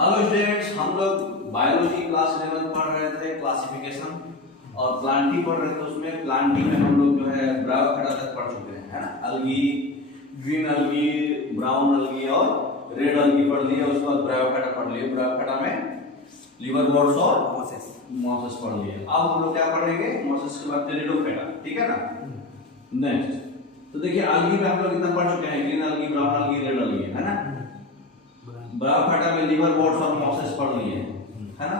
Hello students, हम लोग biology class 11 पढ़ रहे थे, क्लासिफिकेशन और प्लांटी पढ़ रहे थे। उसमें प्लांटी में हम लोग जो है ब्रायोफाइटा तक पढ़ चुके हैं, है ना। अलगी, ग्रीन अलगी, ब्राउन अलगी और रेड अलगी पढ़ लिया। उसके बाद ब्रायोफाइटा पढ़ लिए। ब्रायोफाइटा में लिवरवॉर्ट्स और मॉसेस पढ़ लिए। अब हम लोग क्या पढ़ेंगे? मॉसेस के बाद टेरिडोफाइटा, ठीक है ना। नेक्स्ट तो देखिए, अलगी में हम लोग इतना पढ़ चुके हैं, ग्रीन अलगी, ब्राउन अलगी, रेड अलगी, है ना। ब्रायोफाइटा में लिवरवॉर्ट्स और मॉसेस पढ़ लिए, है ना।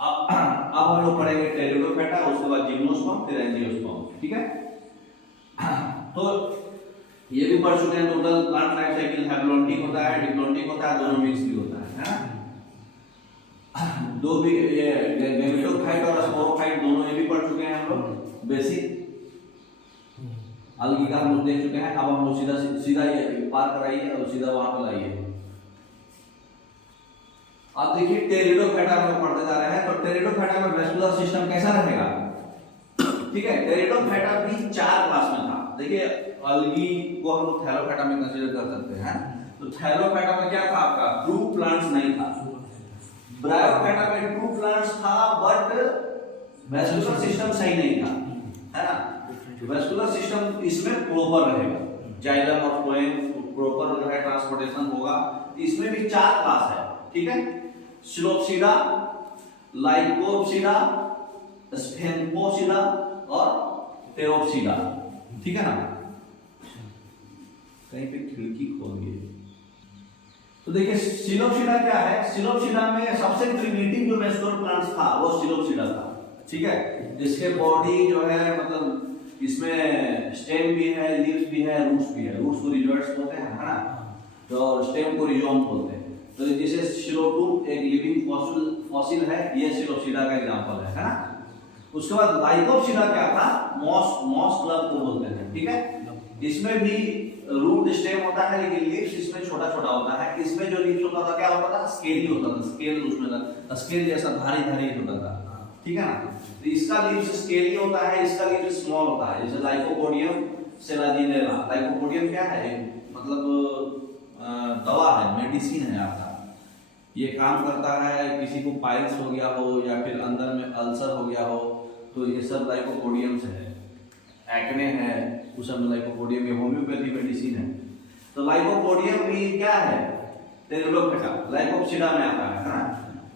अब हम लोग पढ़ेंगे टेरिडोफाइटा, उसके बाद जिम्नोस्पर्म, फिर एंजियोस्पर्म, ठीक है। तो ये भी पढ़ चुके हैं। Total plant life cycle haplontic होता है, डिप्लॉन्टिक होता है, दोनों मिक्स भी होता है ना। दो भी ये गैमेटोफाइट और स्पोरोफाइट दोनों ये भी पढ़ चुके हैं हम लोग। बेसिक अलगी का हम लोग देख चुके हैं। अब हम लोग सीधा ये पार कराइए और सीधा वहां पे लाइए। अब देखिए, टेरिडोफाइटा हम लोग पढ़ते जा रहे हैं। तो टेरिडोफाइटा में वेस्कुलर सिस्टम कैसा रहेगा? ठीक है, टेरिडोफाइटा भी 4 क्लास में था। देखिए, अलगी को हम लोग थैलोफाइटा में कंसीडर कर सकते हैं। तो थैलोफाइटा में क्या था आपका? ट्रू प्लांट्स नहीं था। ब्रायोफाइटा में ट्रू प्लांट्स था, बट वेस्कुलर सिस्टम सही नहीं था, है ना। वेस्कुलर सिस्टम इसमें प्रॉपर रहेगा, जाइलम और फ्लोएम प्रॉपर जो है ट्रांसपोर्टेशन होगा। इसमें भी 4 क्लास है, ठीक है। सिलोप्सिडा, लाइकोप्सिडा, स्फेनोपोसिडा और टेरोप्सिडा, ठीक है ना। कहीं पे खिड़की खोल दिए। तो देखिए, सिलोप्सिडा क्या है? सिलोप्सिडा में सबसे प्रिमिटिव जो वेस्कुलर प्लांट्स था वो सिलोप्सिडा था, ठीक है। जिसके बॉडी जो है, मतलब इसमें स्टेम भी है, लीव्स भी है, रूट्स भी है। रूट्स को रिजोइड्स बोलते हैं, है ना। तो स्टेम को रिजोम बोलते हैं। तो जैसे सिलोटूम एक लिविंग फॉसिल है, ये सिलोप्सिडा का एग्जांपल है ना। उसके बाद लाइकोप्सिडा क्या था? मॉस क्लब को बोलते हैं, ठीक है। इसमें भी रूट स्टेम होता है, लेकिन लीव्स इसमें छोटा छोटा होता है। इसमें जो लीव्स होता था क्या होता था? स्केली होता था। स्केल उसमें था, स्केल जैसा धारी धारी होता था, ठीक है ना। तो इसका लीव्स स्केली होता है, इसका लीव्स स्मॉल होता है। जैसे लाइकोपोडियम सेलाजिनेला। लाइकोपोडियम क्या है? मतलब दवा है, मेडिसिन है आपका। ये काम करता है, किसी को पाइल्स हो गया हो या फिर अंदर में अल्सर हो गया हो, तो ये सब लाइकोपोडियम से है। एक्ने है, उस सब लाइकोपोडियम, ये होम्योपैथी मेडिसिन है। तो लाइकोपोडियम भी क्या है? टेरिडोफाइटा, लाइकोप्सिडा में आता है ना।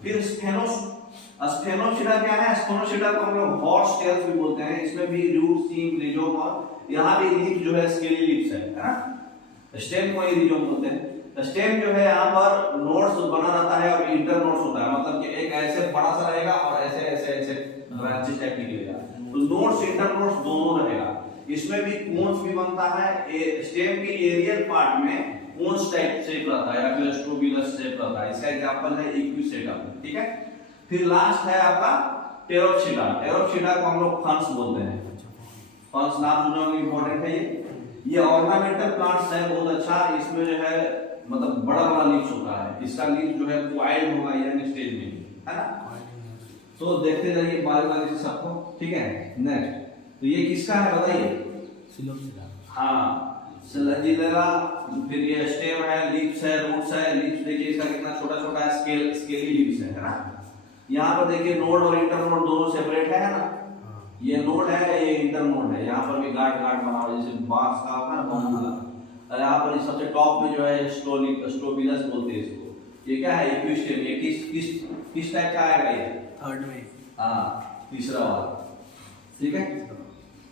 फिर स्फेनोसिडा क्या है? स्फेनोसिडा को हम लोग हॉर्स टेल्स भी बोलते हैं। इसमें भी रूट, सीम, रिजोम और यहाँ भी लीफ जो है स्केली लीव्स है ना। स्टेम को ही रिजोम बोलते हैं। स्टेम जो है यहाँ पर नोड्स बना रहता है और इंटर नोड्स होता है, मतलब कि एक ऐसे बड़ा सा रहेगा और ऐसे ऐसे ऐसे ब्रांचेस टाइप निकलेगा। तो नोड्स, इंटर नोड्स दोनों रहेगा। इसमें भी कोन्स भी बनता है। स्टेम के एरियल पार्ट में कोन्स टाइप शेप रहता है या फिर स्ट्रोबिलस शेप रहता है। इसका एग्जांपल है इक्विसेटा, ठीक है। फिर लास्ट है आपका टेरोप्सिडा। टेरोप्सिडा को हम लोग फंस बोलते हैं। फंस नाम सुना होगा, इंपॉर्टेंट है ये ऑर्नामेंटल प्लांट्स है, बहुत अच्छा। इसमें जो है मतलब बड़ा बड़ा लीव्स होता है। इसका लीफ जो है क्वाइल्ड होगा यंग स्टेज में, है ना। तो देखते जाइए बारी से सबको, ठीक है। नेक्स्ट, तो ये किसका है बताइए? सिलोप्सिडा। हाँ, सिलोजिनेला। फिर ये स्टेम है, लीव्स है, रूट्स है। लीव्स देखिए इसका कितना छोटा छोटा है, स्केली लीव्स है ना। यहाँ पर देखिए नोड और इंटर नोड दोनों सेपरेट है ना। ये नोड है, ये इंटर नोड है। यहाँ पर भी गांठ गांठ बना हुआ है, जैसे बांस का होता है ना, बांस वाला। और यहाँ पर सबसे टॉप में जो है स्ट्रोबिलस बोलते हैं इसको। ये क्या है? इक्विस्टेम। ये किस टाइप का आएगा? ये थर्ड में, हाँ, तीसरा वाला, ठीक है।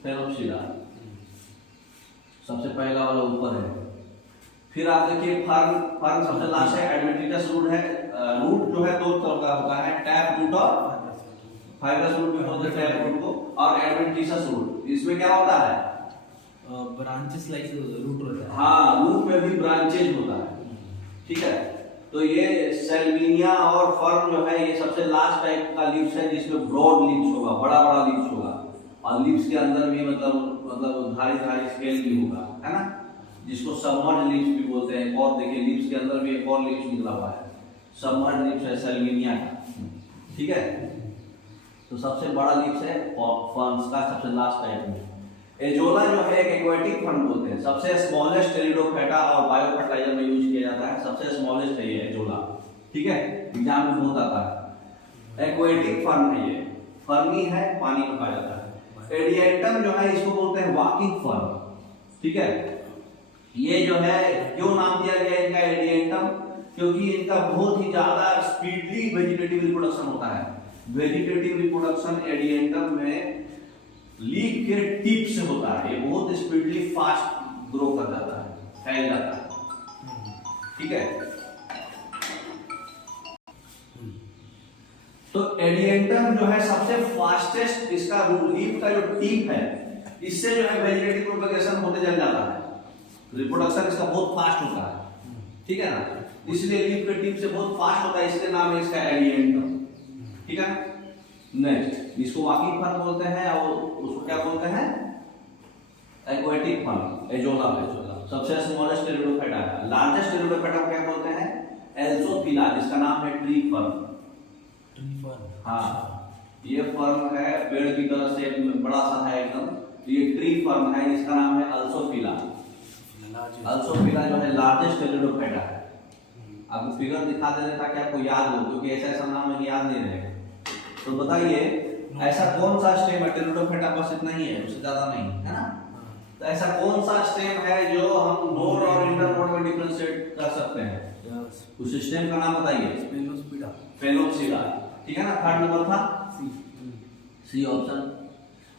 टेरोप्सिडा सबसे पहला वाला ऊपर है। फिर आप देखिए फर्न सबसे लास्ट है। एडवेंटिटस रूट है। रूट जो है 2 तरह का होता है, टैप रूट और फाइब्रस रूट भी बोलते हैं टैप रूट को, और एडवेंटिटस रूट। इसमें क्या होता है? ब्रांचेस लाइक रूट होता है। हाँ, रूट में भी ब्रांचेज होता है, ठीक है। तो ये सेल्विनिया और फर्न जो है, ये सबसे लास्ट टाइप का लीव्स है, जिसमें ब्रॉड लीव्स होगा, बड़ा बड़ा लीव्स होगा। और लीव्स के अंदर भी मतलब धारी धारी स्केल भी होगा, है ना। जिसको सबमर्ज लीव्स भी बोलते हैं। और देखिए लीव्स के अंदर भी एक और लीव्स निकला हुआ है, सबमर्ज लीव्स है सेल्विनिया का, ठीक है। तो सबसे बड़ा लीव्स है फर्न्स का, सबसे लास्ट टाइप में। एजोला जो है एक एक्वेटिक फर्न बोलते हैं। सबसे स्मॉलेस्ट टेरिडोफाइटा और बायोफर्टिलाइजर में यूज किया जाता है। सबसे स्मॉलेस्ट है ये एजोला, ठीक है, एग्जाम में बहुत आता है। एक्वेटिक फर्म है, ये फर्मी है, पानी में पाया जाता है। एडिएंटम जो है इसको बोलते हैं वॉकिंग फर्म, ठीक है। ये जो है क्यों नाम दिया गया इनका एडिएंटम, क्योंकि इनका बहुत ही ज्यादा स्पीडली वेजिटेटिव रिप्रोडक्शन होता है। वेजिटेटिव रिप्रोडक्शन एडिएंटम में लीफ के टिप से होता है, ये बहुत स्पीडली फास्ट ग्रो कर जाता है, फैल जाता है, ठीक है। तो एडिएंटम जो है सबसे फास्टेस्ट, इसका लीफ का जो टिप है इससे जो है वेजिटेटिव प्रोपगेशन होते चल जाता है, रिप्रोडक्शन इसका बहुत फास्ट होता है, ठीक है ना। इसलिए लीफ के टिप से बहुत फास्ट होता है, इसलिए नाम है इसका एडिएंटम, ठीक है। नेक्स्ट इसको वॉकिंग फर्म बोलते हैं और उसको क्या बोलते हैं, एक्वेटिक फर्म, एजोला। सबसे स्मॉलेस्ट टेरिडोफाइटा है। लार्जेस्ट टेरिडोफाइटा को क्या बोलते हैं, एल्सोफिला, जिसका नाम है ट्री फर्म। हाँ, ये फर्म है पेड़ की तरह से बड़ा सा है एकदम, तो ये ट्री फर्म है, इसका नाम है अल्सोफिला। अल्सोफिला जो है लार्जेस्ट टेरिडोफाइटा है। आपको फिगर दिखा दे रहे ताकि आपको याद हो, क्योंकि ऐसा नाम है याद नहीं रहेगा। तो बताइए ऐसा कौन सा स्टेम है, टेरिडोफाइटा बस इतना ही है, उससे ज्यादा नहीं है ना। तो ऐसा कौन सा स्टेम है जो हम नोड और इंटरनोड में डिफरेंशिएट कर सकते हैं, उस स्टेम का नाम बताइए। फेलोप्सिला, ठीक है ना। थर्ड नंबर था सी ऑप्शन।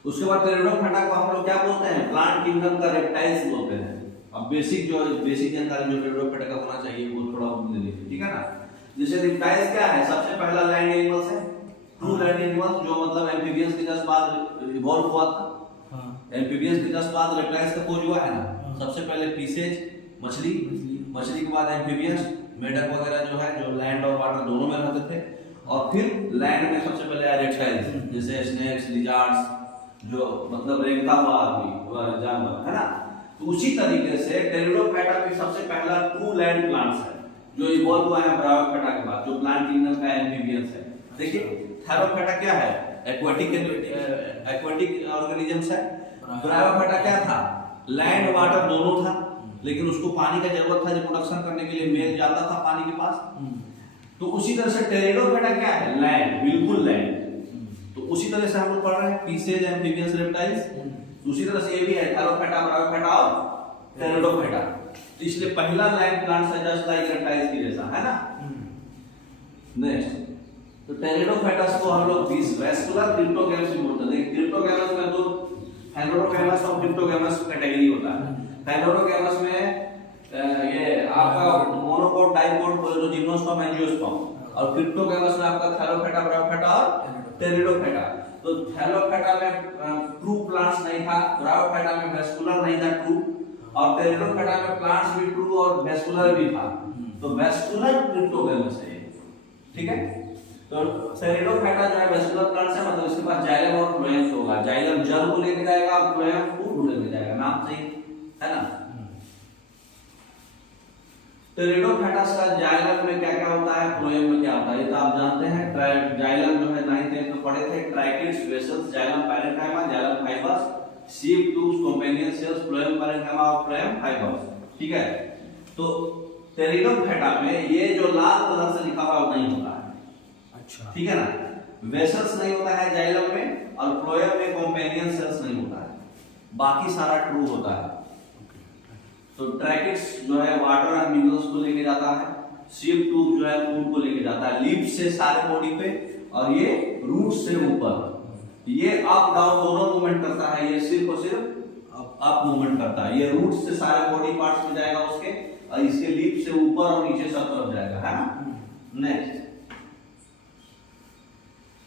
उसके बाद टेरिडोफाइटा को हम लोग क्या बोलते हैं, प्लांट किंगडम का रेप्टाइल्स बोलते हैं। अब बेसिक जानकारी जो टेरिडोफाइटा का होना चाहिए वो थोड़ा ले लीजिए, ठीक है ना। जैसे रेप्टाइल्स क्या है, सबसे पहला लैंड एनिमल्स है, ट्रू लैंड एनिमल्स, जो मतलब एम्फीबियंस के जस्ट बाद इवॉल्व हुआ था। एम्फीबियंस के जस्ट बाद रेप्टाइल्स का खोज हुआ है ना। सबसे पहले फिशेज, मछली के बाद एम्फीबियंस, मेढक वगैरह जो है जो लैंड और वाटर दोनों में रहते थे, और फिर लैंड में सबसे पहले आए रेप्टाइल्स, जैसे स्नेक्स, लिजार्ड्स, जो मतलब रेंगता हुआ आदमी जानवर है ना। तो उसी तरीके से टेरिडोफाइटा भी सबसे पहला ट्रू लैंड प्लांट्स है जो इवॉल्व हुआ है ब्रायोफाइटा के बाद, जो प्लांट किंगडम का एम्फीबियंस है। देखिए थैरोफाइटा क्या है, एक्वाटिक ऑर्गेनिजम्स है। ब्रायोफाइटा क्या था, लैंड वाटर दोनों था, लेकिन उसको पानी का जरूरत था रिप्रोडक्शन करने के लिए, मेल जाता था पानी के पास। तो उसी तरह से टेरिडोफाइटा क्या है, लैंड, बिल्कुल लैंड। तो उसी तरह से हम लोग पढ़ रहे हैं फिशेज, एम्फीबियंस, रेप्टाइल्स। उसी तरह से ये भी है थैरोफाइटा, ब्रायोफाइटा और टेरिडोफाइटा। तो इसलिए पहला लैंड प्लांट्स है जस्ट लाइक रेप्टाइल्स की जैसा, है ना। नेक्स्ट तो टेरिडोफाइटस को हम लोग वेस्कुलर क्रिप्टोगैमस भी बोलते हैं। क्रिप्टोगैमस में दो हेटेरोगैमस और क्रिप्टोगैमस कैटेगरी होता है। हेटेरोगैमस में ये आपका मोनोकोट, डाइकोट, जो जिम्नोस्पर्म, एंजियोस्पर्म, और क्रिप्टोगैमस में आपका थैलोफाइटा, ब्रायोफाइटा और टेरिडोफाइटा। तो थैलोफाइटा में ट्रू प्लांट्स नहीं था, ब्रायोफाइटा में वेस्कुलर नहीं था ट्रू, और टेरिडोफाइटा में प्लांट्स भी ट्रू और वेस्कुलर भी था। तो वेस्कुलर क्रिप्टोगैमस है, ठीक है। तो टेरिडोफाइटा जो है वेस्कुलर प्लांट्स है, मतलब इसके पास जाइलम और फ्लोएम होगा। जाइलम जल को लेके जाएगा और फ्लोएम फूड को लेके जाएगा, नाम सही है ना। टेरिडोफाइटस का जाइलम में क्या क्या होता है, फ्लोएम में क्या होता है, ये तो आप जानते हैं। जाइलम जो है 9th 10th में पढ़े थे, tracheids, vessels, xylem parenchyma, xylem fibres, sieve tubes, companion cells, phloem parenchyma और फ्लोएम फाइबर्स, ठीक है। तो टेरिडोफाइटा में ये जो लाल कलर से लिखा हुआ है नहीं होता है, अच्छा, ठीक है ना। वेसल्स नहीं होता है जाइलम में, और फ्लोएम में कंपेनियन सेल्स नहीं होता है, बाकी सारा ट्रू होता है। तो ट्रैकिड्स जो है वाटर एंड मिनरल्स को लेके जाता है, सीप ट्यूब जो है फूड को लेके जाता है, लीफ से सारे बॉडी पे, और ये रूट से ऊपर, ये अप डाउन दोनों मूवमेंट करता है। ये सिर्फ और सिर्फ अप मूवमेंट करता है, ये रूट से सारे बॉडी पार्ट्स में जाएगा उसके, और इसके लीफ से ऊपर और नीचे सब तरफ जाएगा, है ना। नेक्स्ट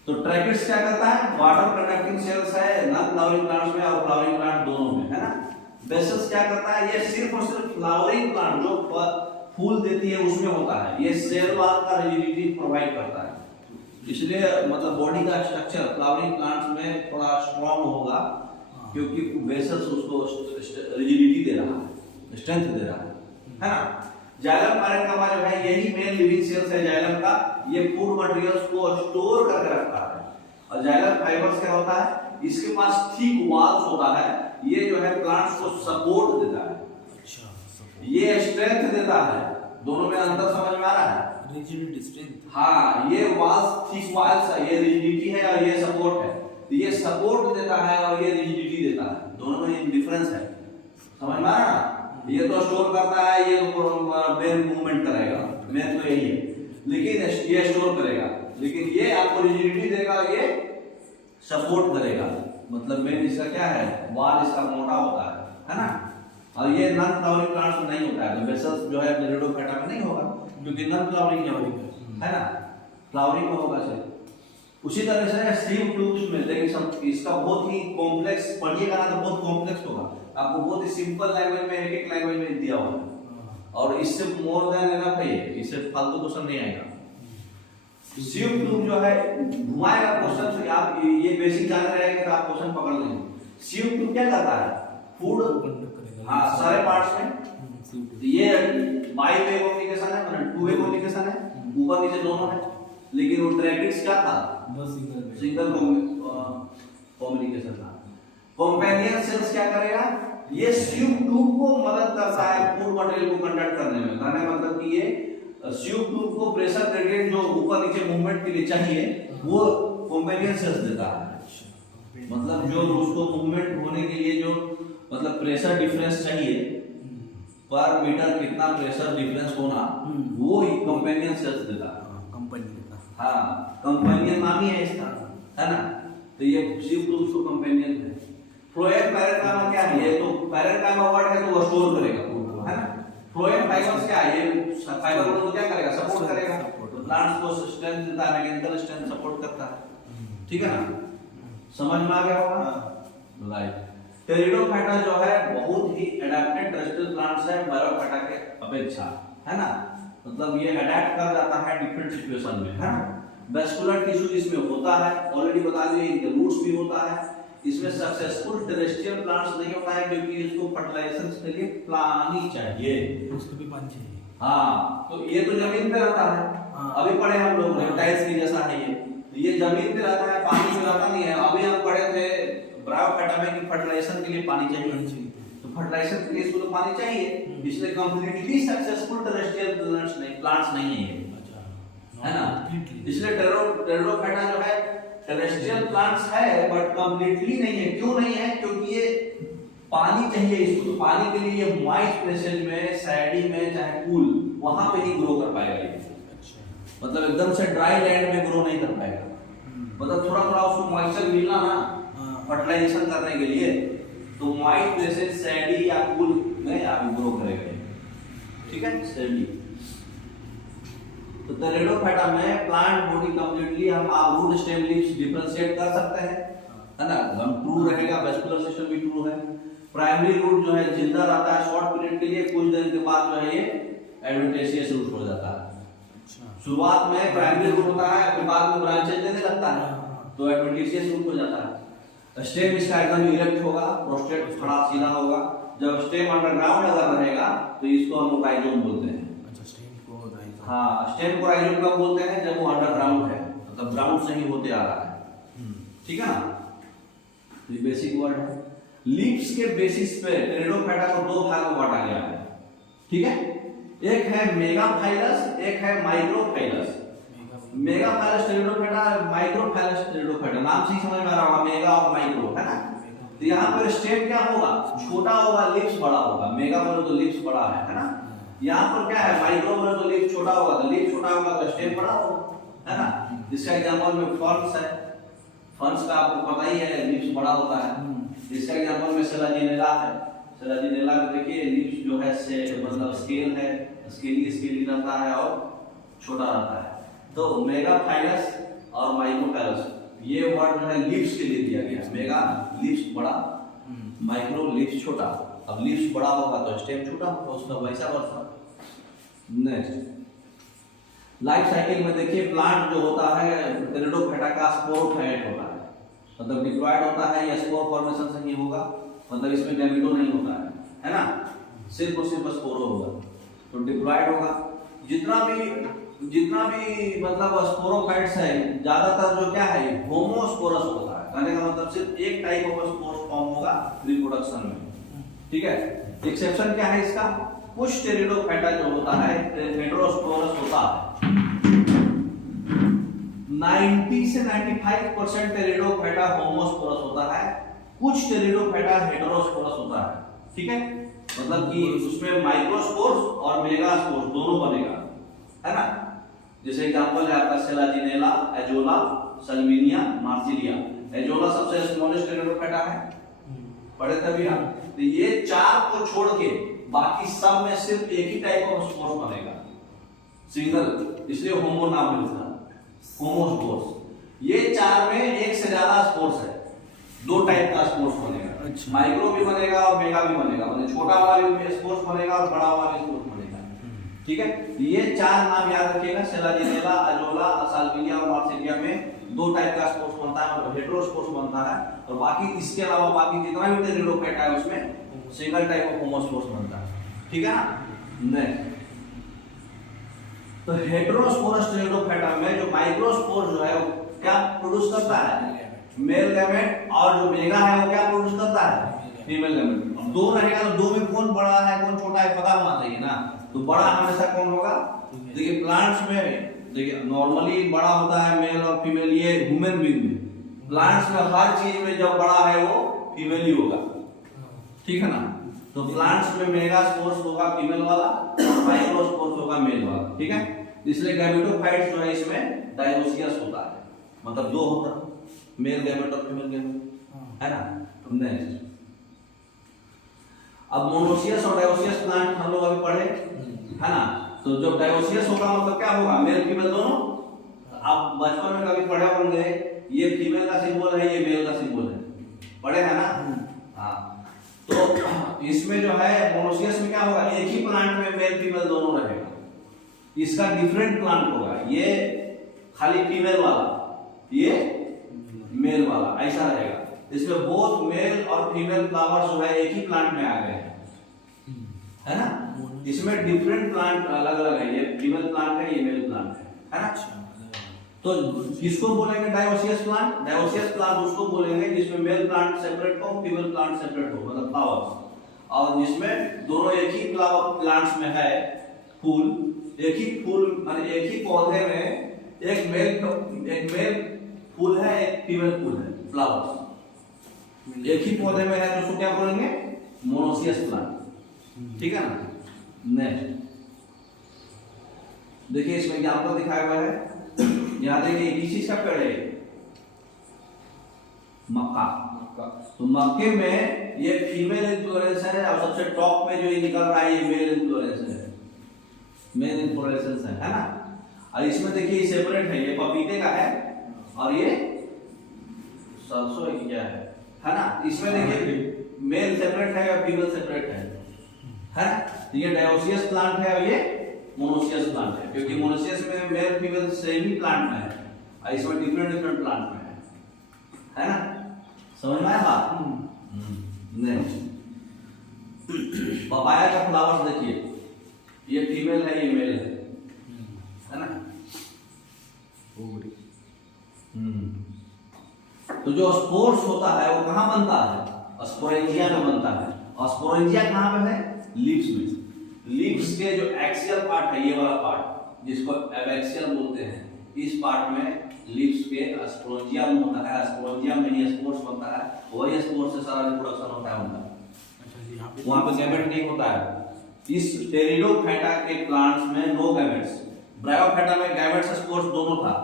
तो ट्रैकिड्स क्या करता है, वाटर कंडक्टिंग सेल्स है नॉन फ्लावरिंग प्लांट्स में और फ्लावरिंग प्लांट दोनों में, है ना। वेसल्स क्या करता है, ये सिर्फ और सिर्फ फ्लावरिंग प्लांट जो फूल देती है उसमें होता है, ये सेल वॉल का रिजिडिटी प्रोवाइड करता है। इसलिए मतलब बॉडी का स्ट्रक्चर फ्लावरिंग प्लांट्स में थोड़ा स्ट्रांग होगा, क्योंकि वेसल्स उसको रिजिडिटी दे रहा है, स्ट्रेंथ दे रहा है ना। जाइलम पैरेन्काइमा जो है यही मेन लिविंग सेल्स है जाइलम का, ये फूड मटेरियल्स को स्टोर करके रखता है। और जाइलम फाइबर्स क्या होता है, इसके पास थिक वॉल्स होता है, ये जो है प्लांट्स को सपोर्ट देता है, अच्छा, ये स्ट्रेंथ देता है। दोनों में अंतर समझ में आ रहा है। Rigidity strength. हाँ, ये वाल्स थिक वाल्स है, ये रिजिडिटी है और ये सपोर्ट है। तो ये सपोर्ट देता है और ये रिजिडिटी देता है, दोनों में डिफरेंस है, समझ में आ रहा है? ये तो स्टोर करता है, ये तो मेन मूवमेंट करेगा, मेन तो यही है, लेकिन ये स्टोर करेगा, लेकिन ये आपको रिजिडिटी देगा, ये सपोर्ट करेगा। मतलब मेन इसका क्या है, वाल इसका मोटा होता है ना? और ये नॉन फ्लावरिंग प्लांट्स में नहीं होता है, तो बेसल्स जो है टेरिडोफाइटा में नहीं होगा, क्योंकि नॉन फ्लावरिंग है ना, फ्लावरिंग में होगा सिर्फ। उसी तरह से सीव ट्यूब्स में देखिए सब, इसका बहुत ही कॉम्प्लेक्स पढ़िएगा ना तो बहुत कॉम्प्लेक्स होगा, आपको बहुत ही सिंपल लैंग्वेज में, एक एक लैंग्वेज में दिया हुआ है, और इससे मोर देन एनफ है, इससे फालतू क्वेश्चन नहीं आएगा। सीव ट्यूब जो है घुमाएगा क्वेश्चन से, आप ये बेसिक जान रहेंगे तो आप क्वेश्चन पकड़ लेंगे। सीव ट्यूब क्या करता है, फूड हाँ सारे पार्ट्स में, ये बाई वे कम्युनिकेशन है, मतलब टू वे कम्युनिकेशन है, ऊपर नीचे दोनों है, लेकिन वो ट्रैकिक्स क्या था, सिंगल कम्युनिकेशन था। कंपेनियन सेल्स क्या करेगा, ये सीव ट्यूब को मदद करता है फूड मटेरियल को कंडक्ट करने में, कहने का मतलब कि ये सीव ट्यूब को प्रेशर ग्रेडियंट जो ऊपर नीचे मूवमेंट के लिए चाहिए वो कंपेनियन सेल्स देता है। मतलब जो उसको मूवमेंट होने के लिए जो मतलब प्रेशर डिफरेंस चाहिए पर मीटर कितना प्रेशर डिफरेंस होना, वो ही कंपेनियन सेल्स देता है। हाँ, कंपेनियन नाम ही है इसका, है ना? तो ये सीव ट्यूब उसको कंपेनियन है। फ्लोएम पैरेंकाइमा क्या है, ये तो पैरेंकाइमा वर्ड है तो वो स्टोर करेगा, है ना? फ्लोएम फाइबर्स क्या है, ये फाइबर को क्या करेगा, सपोर्ट करेगा, तो प्लांट्स को स्ट्रेंथ देता है, मैकेनिकल स्ट्रेंथ सपोर्ट करता है, ठीक है ना? समझ में आ गया होगा, राइट? टेरिडोफाइटा जो है बहुत ही एडेप्टेड टेरेस्ट्रियल प्लांट्स है बैरोफाइटा के अपेक्षा, है ना? मतलब ये अडेप्ट कर जाता है डिफरेंट सिचुएशन में, है ना? वेस्कुलर टिश्यू इसमें होता है, ऑलरेडी बता दिए, इनके रूट्स भी होता है। इसमें सक्सेसफुल टेरेस्ट्रियल प्लांट्स नहीं होता है क्योंकि इसको फर्टिलाइजेशन के लिए पानी चाहिए, उसको भी पानी चाहिए। हाँ, तो ये तो जमीन पे रहता है, अभी पढ़े हम लोग टाइल्स की जैसा है ये जमीन पे रहता है, पानी में रहता नहीं है। अभी हम पढ़े थे ब्रायोफाइटा में कि फर्टिलाइजेशन के लिए पानी चाहिए, तो फर्टिलाइजेशन के लिए इसको तो पानी चाहिए, इसलिए कंप्लीटली सक्सेसफुल टेरेस्ट्रियल प्लांट्स नहीं है ये, है ना? इसलिए टेरिडोफाइटा जो है टेरेस्ट्रियल प्लांट्स है बट कंप्लीटली नहीं है। क्यों नहीं है? क्योंकि ये पानी चाहिए इसको, तो पानी के लिए ये मॉइस्ट प्लेसेज में, सैडी में, चाहे कूल, वहां पे ही ग्रो कर पाएगा ये। मतलब एकदम से ड्राई लैंड में ग्रो नहीं कर पाएगा, मतलब थोड़ा थोड़ा उसको मॉइस्चर मिलना ना फर्टिलाइजेशन करने के लिए, तो मॉइस्ट प्लेसेज सैडी या कूल में आप ग्रो करेगा, ठीक है? सैडी। तो टेरिडोफाइटा में प्लांट बॉडी कंप्लीटली हम आप रूट स्टेम लीव्स डिफरेंशिएट कर सकते हैं, है ना? हम ट्रू रहेगा, वेस्कुलर सिस्टम भी ट्रू है। प्राइमरी रूट जो है जिंदा रहता है शॉर्ट पीरियड के लिए, कुछ दिन के बाद जो है ये एडवेंटिशियस रूट हो जाता है। शुरुआत में प्राइमरी रूट होता है, फिर बाद में ब्रांचेस देने लगता है, तो एडवेंटिशियस रूट हो जाता है। स्टेम इसका एकदम इरेक्ट होगा, प्रोस्टेट खड़ा सीधा होगा। जब स्टेम अंडरग्राउंड अगर रहेगा तो इसको हम राइजोम बोलते हैं। हाँ, स्टेम को राइजोम कब बोलते हैं? जब वो अंडरग्राउंड है, मतलब ग्राउंड से ही होते आ रहा है, ठीक है ना? तो ये बेसिक वर्ड है। लीव्स के बेसिस पे टेरिडोफाइटा को दो भाग में बांटा गया है, ठीक है? एक है मेगाफाइलस, एक है microphylls. Megaphyllous pteridophyta, microphylls pteridophyta, नाम से ही समझ में आ रहा होगा, मेगा और माइक्रो, है ना? तो यहाँ पर स्टेम क्या होगा? छोटा होगा, लीव्स बड़ा होगा। मेगा बोले तो लीव्स बड़ा है ना? यहाँ पर क्या है? माइक्रो बोले तो लीफ छोटा होगा, तो लीफ छोटा होगा तो स्टेम बड़ा होगा, है ना? इसका एग्जांपल में फर्न्स है, फर्न्स का आपको पता ही है, लीव्स बड़ा होता है। इसका एग्जांपल में सेलाजिनेला है, सेलाजिनेला में देखिए लीव्स जो है से मतलब स्केल है, स्केली रहता है और छोटा रहता है। तो मेगाफाइलस और माइक्रोफाइलस ये वर्ड जो है लीव्स के लिए दिया गया है। मेगा लीव्स बड़ा, माइक्रो लीव्स छोटा। अब लीव्स बड़ा होगा तो स्टेम छोटा होगा, उसका वैसा वर्षा। नेक्स्ट लाइफ साइकिल में देखिए, प्लांट जो होता है टेरिडोफाइटा का स्पोरोफाइट होता है, मतलब डिप्लॉयड होता है या स्पोर फॉर्मेशन से ही होगा, मतलब इसमें गैमेटो नहीं होता है ना? सिर्फ और सिर्फ स्पोरो होगा, तो डिप्लॉयड होगा। जितना भी मतलब स्पोरोफाइट्स है, ज्यादातर जो क्या है होमोस्पोरस होता है, कहने का मतलब सिर्फ एक टाइप ऑफ स्पोर फॉर्म होगा रिप्रोडक्शन में, ठीक है? एक्सेप्शन क्या है इसका? कुछ टेरिडोफाइटा जो होता है हेटेरोस्पोरस होता है, 90 से 95% टेरिडोफाइटा होमोस्पोरस होता है, कुछ टेरिडोफाइटा हेटेरोस्पोरस होता है, ठीक है। मतलब कि उसमें माइक्रोस्पोर्स और मेगास्पोर्स दोनों बनेगा, है ना। जैसे एग्जांपल है आपका सेलाजिनेला, एजोला, सल्विनिया, मार्सिलिया। एजोला सबसे स्मॉलेस्ट टेरिडोफाइटा है, पढ़े तभी हम। तो ये चार को छोड़ के बाकी सब में सिर्फ एक ही टाइप ऑफ स्पोर्स बनेगा, सिंगल, इसलिए होमो नाम है इसका, होमोस्पोर्स। ये चार में एक से ज्यादा स्पोर्स है, दो टाइप का स्पोर्स बनेगा। अच्छा। माइक्रो भी बनेगा और मेगा भी बनेगा, मतलब छोटा वाला भी स्पोर्स बनेगा और बड़ा वाला भी स्पोर्स बनेगा, ठीक है। ये चार नाम याद रखिएगा, सेलाजिनेला, एजोला, साल्विनिया और मार्सिलिया में दो टाइप का स्पोर्स बनता है, और हेटेरोस्पोर्स बनता है, और बाकी इसके अलावा बाकी जितना भी टेरिडोफाइटा है उसमें सिंगल टाइप ऑफ होमोस्पोर्स बनता है, ठीक है ना। नेक्स्ट, तो हेटेरोस्पोरस टेरिडोफाइटा में जो माइक्रोस्पोर जो है वो क्या प्रोड्यूस करता है, मेल गैमेट, और जो मेगा है वो क्या प्रोड्यूस करता है, फीमेल गैमेट। अब दो रहेगा तो दो में कौन बड़ा है कौन छोटा है पता होना चाहिए ना, तो बड़ा हमेशा कौन होगा। देखिए प्लांट्स में देखिए नॉर्मली बड़ा होता है मेल और फीमेल, ये ह्यूमन बीइंग में, प्लांट्स में हर चीज में जब बड़ा है वो फीमेल ही होगा, ठीक है ना। तो प्लांट्स में मेगास्पोर्स होगा फीमेल वाला, माइक्रोस्पोर्स होगा मेल वाला, ठीक है। इसलिए गैमेटोफाइट्स जो है इसमें डायोसियस होता है, मतलब दो होता है, मेल गैमेट और फीमेल गैमेट, है ना। नेक्स्ट, अब मोनोसियस और डायोसियस प्लांट हम लोग अभी पढ़े, है ना। तो जो डायोसियस होगा मतलब क्या होगा, मेल फीमेल दोनों। आप बचपन में कभी पढ़े होंगे, ये फीमेल का सिंबल है, ये मेल का सिंबल है, पढ़े है ना। हाँ, तो इसमें जो है मोनोसियस में क्या होगा, एक ही प्लांट में मेल फीमेल दोनों रहेगा, इसका डिफरेंट प्लांट होगा, ये खाली फीमेल वाला, ये मेल वाला, ऐसा रहेगा। इसमें बोथ मेल और फीमेल फ्लावर्स जो है एक ही प्लांट में आ गए हैं, है ना। इसमें डिफरेंट प्लांट अलग अलग है, ये फीमेल प्लांट है, ये मेल प्लांट है ना। तो किसको बोलेंगे डायोसियस प्लांट, डायोसियस प्लांट उसको बोलेंगे जिसमें मेल प्लांट सेपरेट हो, फीमेल प्लांट सेपरेट हो, मतलब फ्लावर्स। और जिसमें दोनों एक ही फ्लावर प्लांट्स में है फूल, एक ही फूल माने एक ही पौधे में एक मेल फूल है, एक फीमेल फूल है, फ्लावर्स एक ही पौधे में है, तो उसको क्या बोलेंगे, मोनोसियस प्लांट, ठीक है ना। नेक्स्ट देखिए इसमें एग्जांपल दिखाया हुआ है, यहाँ देखिए किस चीज का पेड़ है, मक्का। तो मक्के में ये फीमेल इन्फ्लोरेंस है, और सबसे टॉप में जो ये निकल रहा है ये मेल इन्फ्लोरेंस है, मेल इन्फ्लोरेंस है ना। और इसमें देखिए सेपरेट है, ये पपीते का है और ये सरसों है क्या है ना। इसमें देखिए मेल सेपरेट है और फीमेल सेपरेट है ना। ये डायोसियस प्लांट है और ये मोनोसियस प्लांट है, क्योंकि मोनोसियस में मेल फीमेल सेम ही प्लांट में है, और इसमें डिफरेंट डिफरेंट प्लांट में है ना। समझ में आया बात। नेक्स्ट, पपाया का फ्लावर्स देखिए, ये फीमेल है ये मेल है ना। तो जो स्पोर्स होता है वो कहाँ बनता है, स्पोरेंजिया में बनता है। और स्पोरेंजिया कहाँ पे है, लीव्स में। लीव्स के जो एक्सियल पार्ट है, ये वाला पार्ट जिसको एबैक्सियल बोलते हैं, इस पार्ट में लीव्स के स्पोरेंजियम होता है, स्पोरेंजियम में ही स्पोर्स बनता है, वही स्पोर्स से सारा रिप्रोडक्शन होता है उनका। वहां पे गैमेट नहीं होता है। इस टेरिडोफाइटा के प्लांट्स में नो गैमेट्स, ब्रायोफाइटा में गैमेट्स स्पोर्स दोनों था,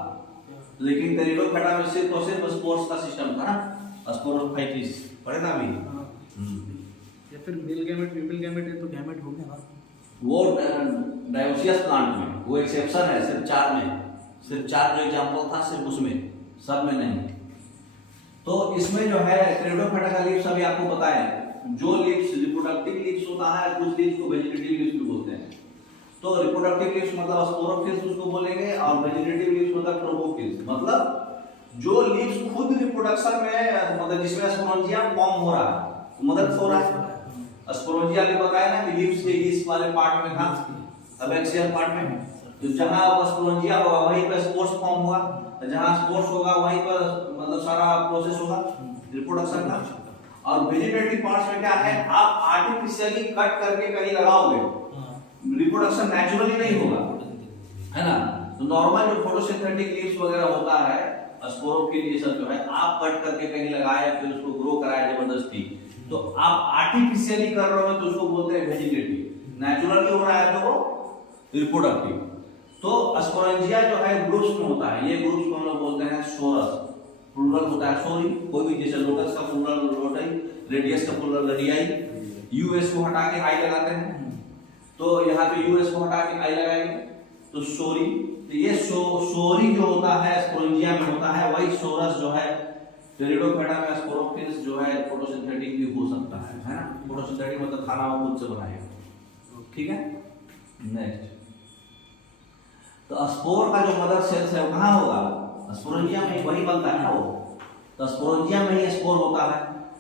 लेकिन टेरिडोफाइटा में सिर्फ और सिर्फ स्पोर्स का सिस्टम था ना, स्पोरोफाइटिस, पढ़े ना अभी। या फिर मेल गैमेट फीमेल गैमेट है तो गैमेट हो गया ना। वो डायोसियस प्लांट में वो एक्सेप्शन है, सिर्फ चार जो एग्जांपल था सिर्फ उसमें, सब में नहीं। तो इसमें जो है टेरिडोफाइटा का लीव्स अभी आपको बताएं, जो लीव्स रिप्रोडक्टिव लीव्स होता है, कुछ लीव्स को वेजिटेटिव लीव्स भी बोलते हैं। तो रिप्रोडक्टिव लीव्स मतलब स्पोरोफिल्स उसको बोलेंगे, और वेजिटेटिव लीव्स मतलब ट्रोपोफिल्स, मतलब जो लीव्स खुद रिप्रोडक्शन में, मतलब जिसमें स्पोरेंजिया फॉर्म हो रहा है, मदद हो रहा है। स्पोरेंजिया ने बताया ना कि लीव्स के इस वाले पार्ट में था, एबैक्सियल पार्ट में, तो जहां स्पोरेंजिया होगा वहीं पर स्पोर्स फॉर्म होगा, जहां स्पोर्स होगा वहीं पर मतलब सारा प्रोसेस होगा रिप्रोडक्शन का। और वेजिटेटिव पार्ट्स में क्या है, आप आर्टिफिशियली कट करके कहीं लगाओगे, रिप्रोडक्शन नेचुरली नहीं होगा, है ना। तो तो नॉर्मल जो फोटोसिंथेटिक लीव्स वगैरह होता है स्पोरोफिल जो है आप कट करके कहीं लगाए फिर उसको ग्रो कराए जबरदस्ती, तो आप आर्टिफिशियली कर रहे हो तो उसको बोलते हैं वेजिटेटिव, नेचुरली हो रहा है तो वो रिप्रोडक्टिव। तो स्पोरेंजिया जो है ग्रुप्स में होता है, ये ग्रुप्स को हम लोग बोलते हैं सोरस, प्लूरल होता है सोरी, कोई भी जैसे लोटस का प्लूरल लोटाई, रेडियस का प्लूरल रेडियाई, यूएस को हटा के आई लगाते हैं, तो यहाँ पे यूएस को हटा के आई लगाएंगे तो सोरी। तो ये सोरी जो होता है स्पोरेंजिया में होता है, वही सोरस जो है टेरिडोफाइटा में स्पोरोफिल्स जो है फोटोसिंथेटिक भी हो सकता है ना, फोटोसिंथेटिक मतलब खाना वो खुद से बनाएगा, ठीक है। नेक्स्ट, तो स्पोर का जो मदर सेल्स है वो कहाँ होगा, स्पोरेंजिया में वही बनता है ना वो, तो स्पोरेंजिया में ही स्पोर होता है।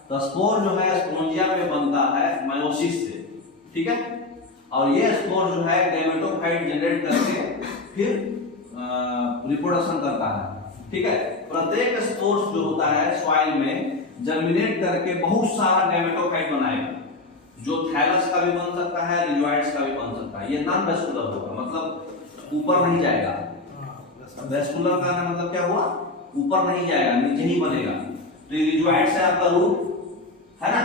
तो स्पोर जो है स्पोरेंजिया में बनता है मायोसिस से, ठीक है। और ये स्पोर जो है गैमेटोफाइट जनरेट करके फिर रिप्रोडक्शन करता है, ठीक है। प्रत्येक स्पोर्स जो होता है सॉइल में जर्मिनेट करके बहुत सारा गैमेटोफाइट बनाएगा, जो थैलस का भी बन सकता है, रिजॉइड्स का भी बन सकता है। ये नॉन वेस्कुलर होगा, मतलब ऊपर नहीं जाएगा। वेस्कुलर का मतलब क्या हुआ, ऊपर नहीं जाएगा, नीचे ही बनेगा। तो रिजॉइड से आपका रूट है ना,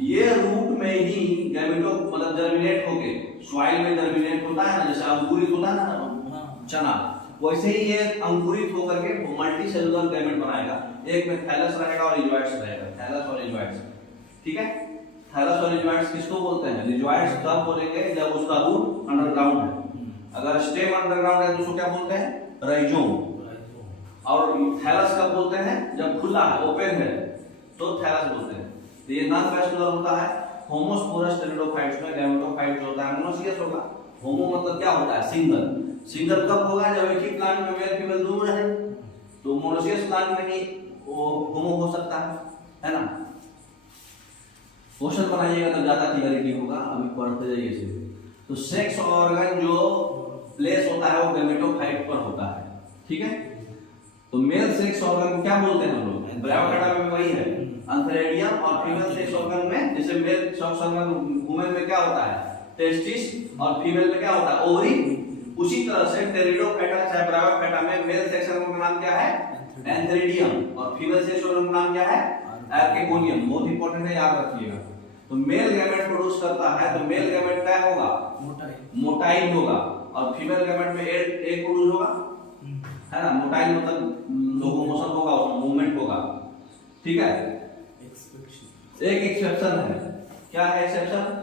ये रूट में ही गैमेटो मतलब जर्मिनेट होके सॉइल में जर्मिनेट होता है ना, जैसे अंकुरित होता है ना चना, वैसे ही ये अंकुरित होकर के मल्टी सेलुलर गैमेट बनाएगा। एक में थैलस रहेगा और रिजॉइड्स रहेगा, थैलस और रिजॉइड्स, ठीक है। थैलस और रिजॉइड्स किसको बोलते हैं, रिजॉइड्स तब बोलेंगे जब उसका रूट अंडरग्राउंड है। अगर स्टेम अंडरग्राउंड है तो उसको क्या बोलते हैं, राइजोम। और थैलस कब बोलते हैं, जब खुला है, ओपन है, तो थैलस बोलते हैं। तो ये नॉन वेस्कुलर होता है। होमोस्पोरस टेरिडोफाइट्स में गैमेटोफाइट जो होता है मोनोसियस होगा। होमो मतलब क्या होता है, सिंगल। सिंगल कब होगा, जब एक ही प्लांट में मेल फीमेल दोनों रहे, तो मोनोसियस प्लांट में ही वो होमो हो सकता है ना। क्वेश्चन बनाइएगा तो ज्यादा क्लियरिटी होगा, अभी पढ़ते जाइए इसे। तो सेक्स ऑर्गन जो प्लेस होता है वो गैमेटोफाइट पर होता है, ठीक है। तो मेल सेक्स ऑर्गन को क्या बोलते हैं हम लोग, ब्रायोफाइटा में वही है एंथेरिडियम, और फीमेल सेक्स ऑर्गन में जैसे मेल सेक्स ऑर्गन वुमेन में क्या होता है टेस्टिस, और फीमेल में क्या होता है ओवरी। उसी तरह से टेरिडोफाइटा चाहे ब्रायोफाइटा में मेल सेक्स ऑर्गन का नाम क्या है एंथेरिडियम, और फीमेल सेक्स ऑर्गन का नाम क्या है आर्केगोनियम। बहुत इंपॉर्टेंट है, याद रखिएगा। तो मेल गैमेट प्रोड्यूस करता है, तो मेल गैमेट क्या होगा, मोटाइल होगा, और फीमेल गैमेट में एग प्रोड्यूस होगा, है ना। मोटाइल मतलब लोकोमोशन होगा, उसमें मूवमेंट होगा, ठीक है। एक एक्सेप्शन है, क्या है एक्सेप्शन,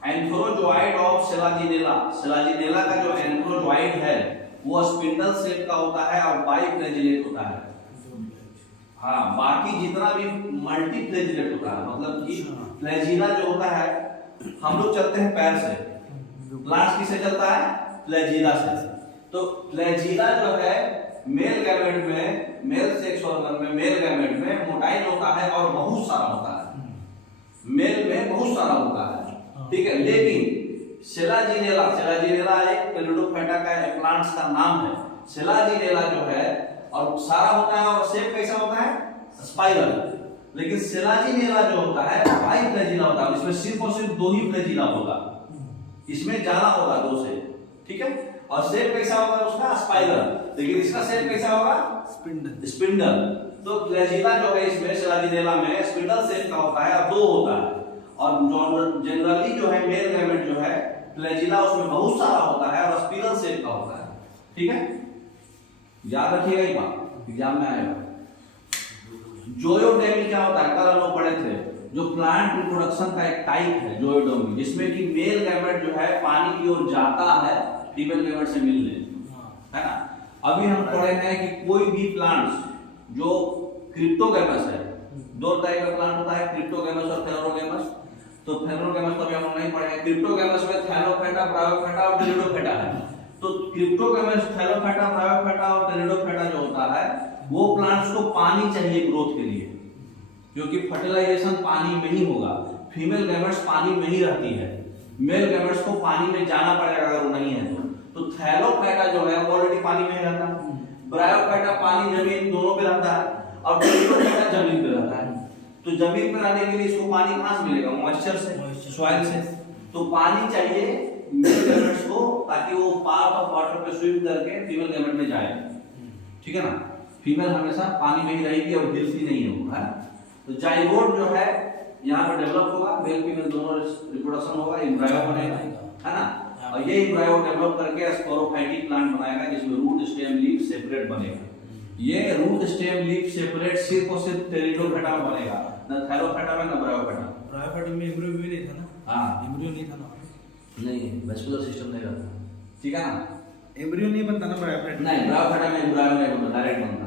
एंथ्रोजोइड ऑफ सेलाजिनेला। सेलाजिनेला का जो एंथ्रोजोइड है वो स्पिंडल शेप का होता है और बाइफ्लैजिलेट होता है। हाँ, बाकी जितना भी मल्टीफ्लैजिलेट होता है, मतलब कि फ्लैजिला जो होता है, हम लोग चलते हैं पैर से, प्लांट्स किससे चलता है, फ्लैजिला से। तो फ्लैजिला जो है मेल गैमेट में, मेल सेक्स ऑर्गन में, मेल गैमेट में मोटाइल होता है और बहुत सारा होता है, मेल में बहुत सारा होता है, ठीक है। लेकिन सेलाजिनेला, सेलाजिनेला एक टेरिडोफाइटा का प्लांट्स का नाम है। सेलाजिनेला जो है और सारा होता है, और शेप कैसा होता है स्पाइरल। लेकिन सेलाजिनेला जो होता है बाई फ्लैजिला होता है, इसमें सिर्फ और सिर्फ दो ही फ्लैजिला होगा, इसमें जाना होगा दो से, ठीक है। और शेप कैसा होगा उसका स्पाइरल, लेकिन इसका शेप कैसा होगा स्पिंडल। तो फ्लैजिला जो है इसमें सेलाजिनेला में स्पिंडल शेप का होता है और दो होता है। और जनरली जो है मेल गैमेट जो है फ्लैजिला उसमें बहुत सारा होता है और स्पिरल शेप का होता है, ठीक है। याद रखिएगा ये बात, एग्जाम में आएगा। जोयोडेमी क्या होता है, कल हम लोग पढ़े थे, जो प्लांट रिप्रोडक्शन का एक टाइप है जोयोडेमी, जिसमें कि मेल गैमेट जो है पानी की ओर जाता है फीमेल गैमेट से मिलने, है ना। अभी हम पढ़े हैं कि कोई भी प्लांट्स जो क्रिप्टोगैमस है, दो टाइप का प्लांट होता है, क्रिप्टोगैमस और थैलोगैमस। तो थैलोगैमस तो अभी हम नहीं पढ़े हैं। क्रिप्टोगैमस में थैलोफाइटा, ब्रायोफाइटा और टेरिडोफाइटा है। तो क्रिप्टोगैमस, थैलोफाइटा, ब्रायोफाइटा और टेरिडोफाइटा जो होता है वो प्लांट्स को पानी चाहिए ग्रोथ के लिए, क्योंकि फर्टिलाइजेशन पानी में ही होगा। फीमेल गैमेट्स पानी में ही रहती है, मेल गैमेट्स को पानी में जाना पड़ेगा अगर वो नहीं है तो थैलोफाइटा जो है वो ऑलरेडी पानी में रहता है, ब्रायोफाइटा पानी जमीन दोनों पे रहता है, और टेरिडोफाइटा जमीन पे रहता है। तो जमीन पर रहने के लिए इसको पानी कहां से मिलेगा, मॉइस्चर से, सॉइल से। तो पानी चाहिए मेल गैमेट्स को ताकि वो पार्ट ऑफ वाटर पे स्विम करके फीमेल गैमेट में जाए, ठीक है ना। फीमेल हमेशा पानी में ही रहेगी और हिलती नहीं है ना। तो जाइगोट जो है यहाँ पर डेवलप होगा, मेल फीमेल दोनों रिप्रोडक्शन होगा, एम्ब्रायो बनेगा, है ना। और ये एम्ब्रायो डेवलप करके स्पोरोफाइटिक प्लांट बनाएगा जिसमें रूट स्टेम लीफ सेपरेट बनेगा। ये रूट स्टेम लीफ सेपरेट सिर्फ और सिर्फ टेरिडोफाइटा में बनेगा, न थैलोफाइटा में न ब्रायोफाइटा। ब्रायोफाइटा में एम्ब्रियो भी नहीं था ना? हाँ, एम्ब्रियो नहीं था ना? नहीं, वेस्कुलर सिस्टम नहीं रहता, ठीक है ना। एम्ब्रियो नहीं बनता ना ब्रायोफाइटा? नहीं, ब्रायोफाइटा में एम्ब्रायो नहीं बनता, डायरेक्ट बनता है।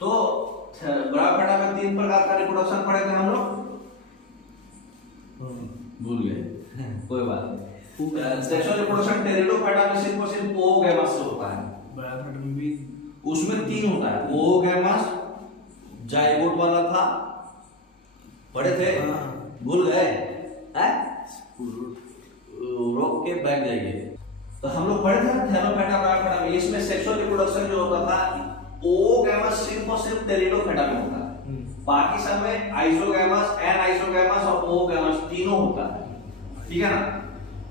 तो ब्रायोफाइटा में 3 प्रकार का रिप्रोडक्शन पढ़े थे हम लोग, भूल गए, कोई बात नहीं। सेक्सुअल रिप्रोडक्शन टेरिडोफाइटा में सिर्फ और सिर्फ ओगैमस से होता है। ब्रायोफाइटा में भी उसमें 3 होता है, ओगैमस, जाइगोट वाला था, पढ़े थे, भूल गए हैं? रोक के बैठ जाइए। तो हम लोग पढ़े थे थैलोफाइटा ब्रायोफाइटा में, इसमें सेक्सुअल रिप्रोडक्शन जो होता था ओगैमस सिर्फ और सिर्फ टेरिडोफाइटा में होता है। बाकी सब में आइसोगैमस, एनाइसोगैमस और ओगैमस तीनों होता है, ठीक है ना।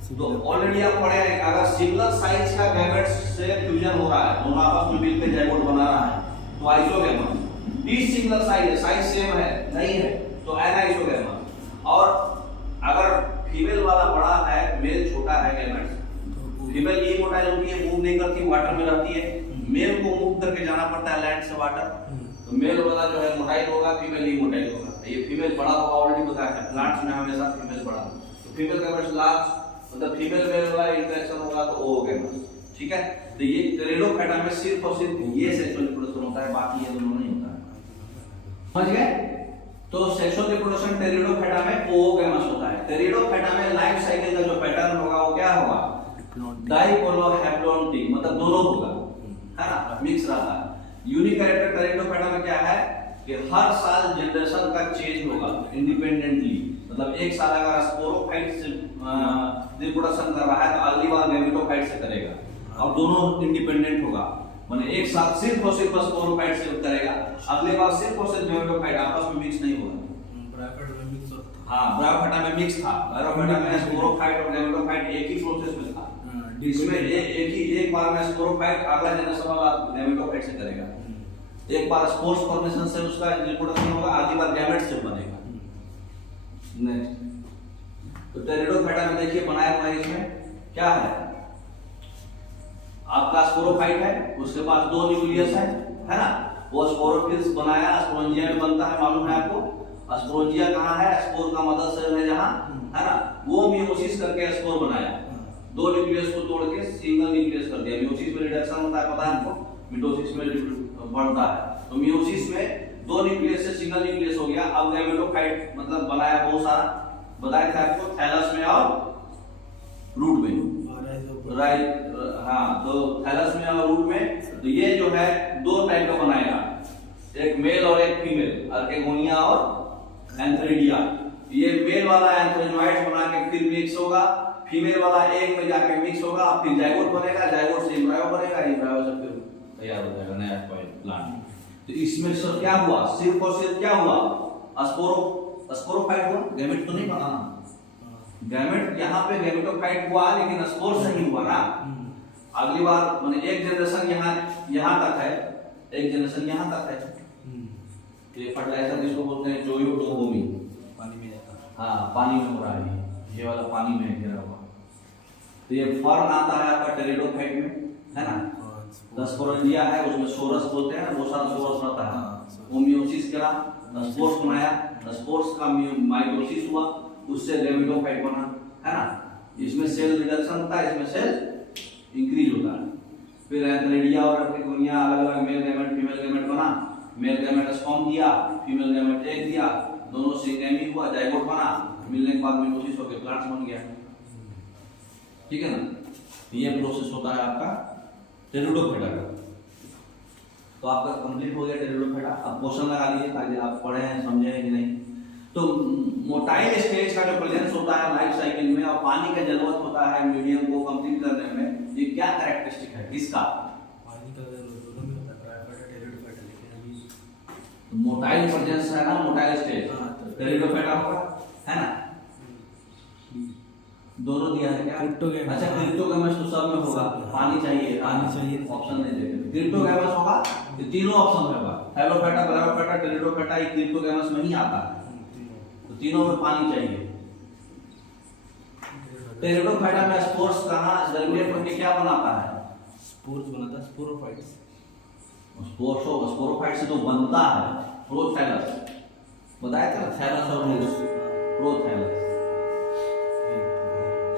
तो ऑलरेडी आप पढ़े हैं, अगर सिमिलर साइज का गैमेट्स से फ्यूजन हो रहा है, दोनों आपस में मिलकर जाइगोट बना रहा है, तो आइसोगैमस। डिसिमिलर साइज है, साइज सेम है नहीं है, तो एनाइसोगैमस। और अगर फीमेल वाला बड़ा है, मेल छोटा है गैमेट्स, फीमेल इमोटाइल होती है, मूव नहीं करती, वाटर में रहती है, मेल को मूव करके जाना पड़ता है लैंड से वाटर। तो मेल वाला जो है मोटाइल होगा, फीमेल इमोटाइल होगा। ये फीमेल बड़ा होगा, ऑलरेडी बताया है, प्लांट्स में हमेशा फीमेल बड़ा। तो फीमेल गैमेट्स लार्ज, मतलब फीमेल मेल वाला इंटरेक्शन होगा तो ओगैमस, ठीक है। तो ये टेरिडोफाइटा में सिर्फ और सिर्फ ये सेक्सुअल रिप्रोडक्शन होता है, बाकी ये दोनों नहीं होता है, समझ गए। तो सेक्सुअल रिप्रोडक्शन टेरिडोफाइटा में ओगैमस होता है। टेरिडोफाइटा में लाइफ साइकिल का जो पैटर्न होगा वो क्या होगा, डाइपोलो हैप्लोइड, मतलब दोनों होगा, है ना, मिक्स रहता है। यूनिक कैरेक्टर टेरिडोफाइटा में क्या है कि हर साल जनरेशन का चेंज होगा इंडिपेंडेंटली। मतलब एक साल अगर स्पोरोफाइट से रिप्रोडक्शन कर रहा है तो अगली बार गैमेटोफाइट से करेगा, और दोनों इंडिपेंडेंट होगा। माने एक साथ सिर्फ और सिर्फ स्पोरोफाइट से करेगा, अगले बार सिर्फ और सिर्फ गैमेटोफाइट, आपस में मिक्स नहीं होगा। ब्रायोफाइटा में मिक्स होता था। हाँ, ब्रायोफाइटा में मिक्स था, ब्रायोफाइटा में स्पोरोफाइट और गैमेटोफाइट एक ही प्रोसेस में था। इसमें एक बार में स्पोरोफाइट अगला जनरेशन वाला गैमेटोफाइट से करेगा, एक बार स्पोर्स फॉर्मेशन से उसका रिप्रोडक्शन होगा, अगली बार गैमेट से बनेगा। नेक्स्ट, तो टेरिडोफाइटा में देखिए बनाया हुआ है, इसमें क्या है, आपका स्पोरोफाइट है, उसके पास 2 न्यूक्लियस है ना। वो स्पोरोफिल्स बनाया, स्पोरेंजिया में बनता है, मालूम है आपको। स्पोरेंजिया कहाँ है, स्पोर का मदर सेल है जहाँ, है ना, वो मियोसिस करके स्पोर बनाया, 2 न्यूक्लियस को तोड़ के सिंगल न्यूक्लियस कर दिया। मियोसिस में रिडक्शन होता है, पता है आपको, मिटोसिस में बढ़ता है। तो मियोसिस में 2 न्यूक्लियस से सिंगल न्यूक्लियस हो गया। अब गैमेटोफाइट मतलब बनाया बहुत सारा, बताया था आपको, थैलस में और रूट में, राइट। हाँ, तो थैलस में और रूट में। तो ये जो है 2 टाइप का बनाएगा, एक मेल और एक फीमेल, अर्केगोनिया और एंथ्रेडिया। ये मेल वाला एंथ्रेजोइड्स बना के फिर मिक्स होगा, फीमेल वाला एक में जाके मिक्स होगा, फिर जाइगोट बनेगा, जाइगोट से एम्ब्रायो बनेगा, एम्ब्रायो से फिर तैयार हो जाएगा नया प्लांट। तो इसमें सर क्या हुआ, सिर्फ और सिर्फ क्या हुआ, स्पोरोफाइट हुआ, गैमेट तो नहीं बना। गैमेट यहाँ पे गैमेटोफाइट हुआ, लेकिन स्पोर से ही हुआ ना। अगली बार माने एक जनरेशन यहाँ तक है, एक जनरेशन यहाँ तक है। ये फर्टिलाइजर जिसको बोलते हैं जोयोडोगोमी, पानी में जाता है। हाँ, पानी में हो रहा है, ये वाला पानी में घिरा हुआ। तो ये फर्न आता है आपका टेरिडोफाइट में, है ना। स्पोरेंजिया है, उसमें सोरस बोलते हैं, वो सारा सोरस रहता है। वो मियोसिस करा, स्पोर्स बनाया, स्पोर्स का माइटोसिस हुआ, उससे गैमेटोफाइट बना, है ना। इसमें सेल रिडक्शन होता है, इसमें सेल इंक्रीज होता है। फिर एंथ्रेडिया और अर्केगोनिया अलग-अलग मेल गैमेट फीमेल गैमेट बना, मेल गैमेट स्पर्म दिया, फीमेल गैमेट एग दिया, दोनों सिंगेमी हुआ, जाइगोट बना, मिलने के बाद मिटोसिस होकर प्लांट्स बन गया, ठीक है ना। ये प्रोसेस होता है आपका टेरिडोफाइटा का। तो आपका कंप्लीट हो गया टेरिडोफाइटा। अब क्वेश्चन लगा लीजिए ताकि आप पढ़े हैं, समझे हैं कि नहीं। तो मोटाइल स्टेज का जो प्रेजेंस होता है लाइफ साइकिल में, और पानी का जरूरत होता है मीडियम को कंप्लीट करने में, ये क्या कैरेक्टरिस्टिक है किसका, पानी का दोनों में होता है, ब्रायोफाइटा टेरिडोफाइटा। लेकिन अभी मोटाइल प्रेजेंस है ना, मोटाइल स्टेज टेरिडोफाइटा होगा, है ना। दोनों दिया है क्या? क्रिप्टोगैमस। अच्छा क्रिप्टोगैमस तो सब में होगा, पानी चाहिए, पानी चाहिए। ऑप्शन नहीं देते। क्रिप्टोगैमस होगा, ये तीनों ऑप्शन होगा, हैलोफेटा, ब्रायोफेटा, टेरिडोफेटा, ये क्रिप्टोगैमस में ही आता है, तो तीनों में पानी चाहिए। टेरिडोफेटा में स्पोर्स कहाँ जर्मिनेट होकर क्या बनाता है? स्पोर्स बनाता है, स्पोरोफाइट्स। स्पोरोफाइट से तो बनता है प्रोथैलस, बताया था ना, थैलस और रूट्स, प्रोथैलस,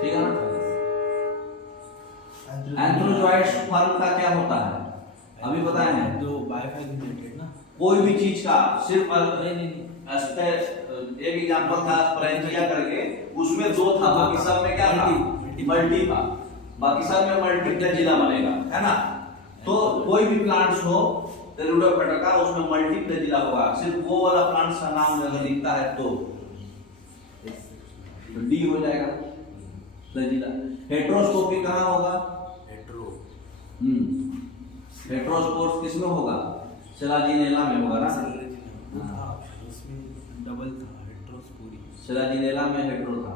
ठीक है ना। एंथ्रोजोइड्स फर्म का क्या होता है अभी बताए हैं? जो बायोफैग्मेंटेड ना, कोई भी चीज का सिर्फ नहीं एक एग्जांपल था स्परेंजिया करके, उसमें दो था, बाकी सब में क्या था? मल्टी था, बाकी सब में मल्टीप्लेजिला बनेगा, है ना। तो कोई भी प्लांट्स हो टेरिडोफेटा का, उसमें मल्टीप्लेजिला होगा, सिर्फ वो वाला प्लांट्स का नाम अगर दिखता है तो डी हो जाएगा, प्लेजिला। हेट्रोस्कोपी कहाँ होगा? हेट्रोस्पोर्स किसमें होगा? सेलाजिनेला में होगा ना। उसमें डबल था, हेट्रोस्पोरी। सेलाजिनेला में हेट्रो था।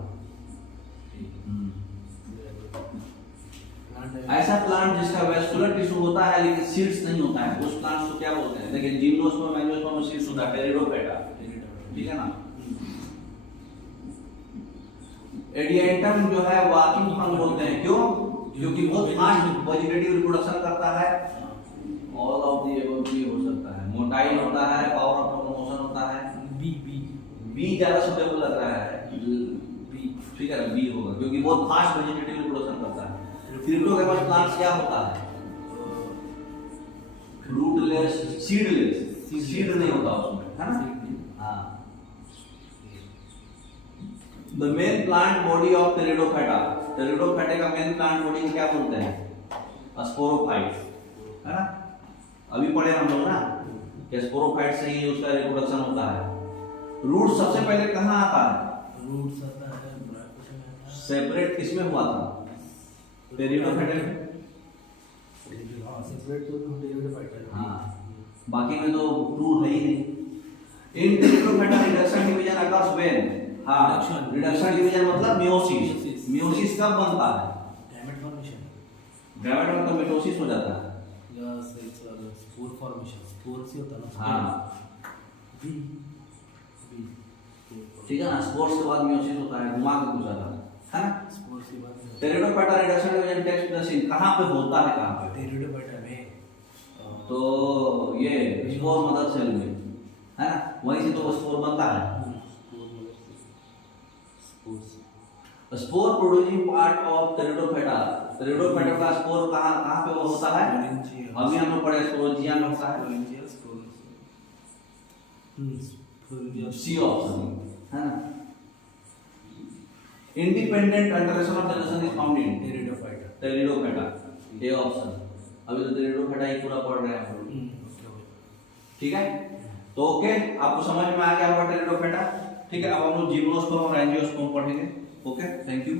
ऐसा प्लांट जिसका वेस्कुलर टिश्यू होता है लेकिन सीड्स नहीं होता है, उस प्लांट्स को क्या बोलते हैं? देखिए जिम्नोस्पर्म एंजियोस्पर्म में सीड्स होता है, टेरिडोफेटा, ठीक है ना। एडिएंटम जो है वॉकिंग फंग बोलते हैं, क्यों? क्योंकि बहुत फास्ट वेजिटेटिव रिप्रोडक्शन करता है। ऑल ऑफ द अबव भी हो सकता है, मोटाइल होता है, पावर ऑफ प्रमोशन होता है। बी ज्यादा सुटेबल लग रहा है, बी, ठीक है ना, बी होगा क्योंकि बहुत फास्ट वेजिटेटिव रिप्रोडक्शन करता है। क्रिप्टोगैमस प्लांट्स क्या होता है? रूटलेस, सीडलेस, सीड नहीं होता उसमें, है ना। हाँ, the main plant body of pteridophyta, pteridophyta का मेन प्लांट बॉडी को क्या बोलते हैं? स्पोरोफाइट्स, है ना। अभी पढ़े हम लोग ना कि स्पोरोफाइट से ही उसका रिप्रोडक्शन होता है। रूट सबसे पहले कहाँ आता है? रूट्स आता है, सेपरेट किसमें हुआ था? टेरिडोफेटा में। सेपरेट तो टेरिडोफाइटा है। हाँ, बाकी में तो रूट है ही नहीं। इन टेरिडोफेटा रिडक्शन डिवीजन अकर्स व्हेन, हाँ, रिडक्शन डिवीजन मतलब मियोसिस। मियोसिस कब बनता है? गैमेट फॉर्मेशन, गैमेट मतलब मिटोसिस हो जाता है, या स्पोर फॉर्मेशन, स्पोर से होता है ना। हाँ, बी, ठीक है ना। स्पोर्स के बाद मियोसिस होता है, घुमा के गुजरता है ना। स्पोर के बाद pteridophyta reduction division takes place in, कहाँ पे होता है, कहाँ पे? टेरिडोफाइटा में, तो ये स्पोर मदर सेल में, है ना, वहीं से तो स्पोर बनता है। Spore producing part of pteridophyta, pteridophyta का स्पोर कहाँ पे होता है? अभी हम लोग पढ़े स्पोरेंजिया में होता है, सी ऑप्शन, है ना। Independent alternation of generation is found in pteridophyta, A option. अभी तो टेरिडोफेटा ही पूरा पढ़ रहे हैं हम लोग, ठीक है। तो ओके, आपको समझ में आ गया होगा टेरिडोफेटा, ठीक है। अब हम लोग जिम्नोस्पर्म और एंजियोस्पर्म पढ़ेंगे। Okay, thank you.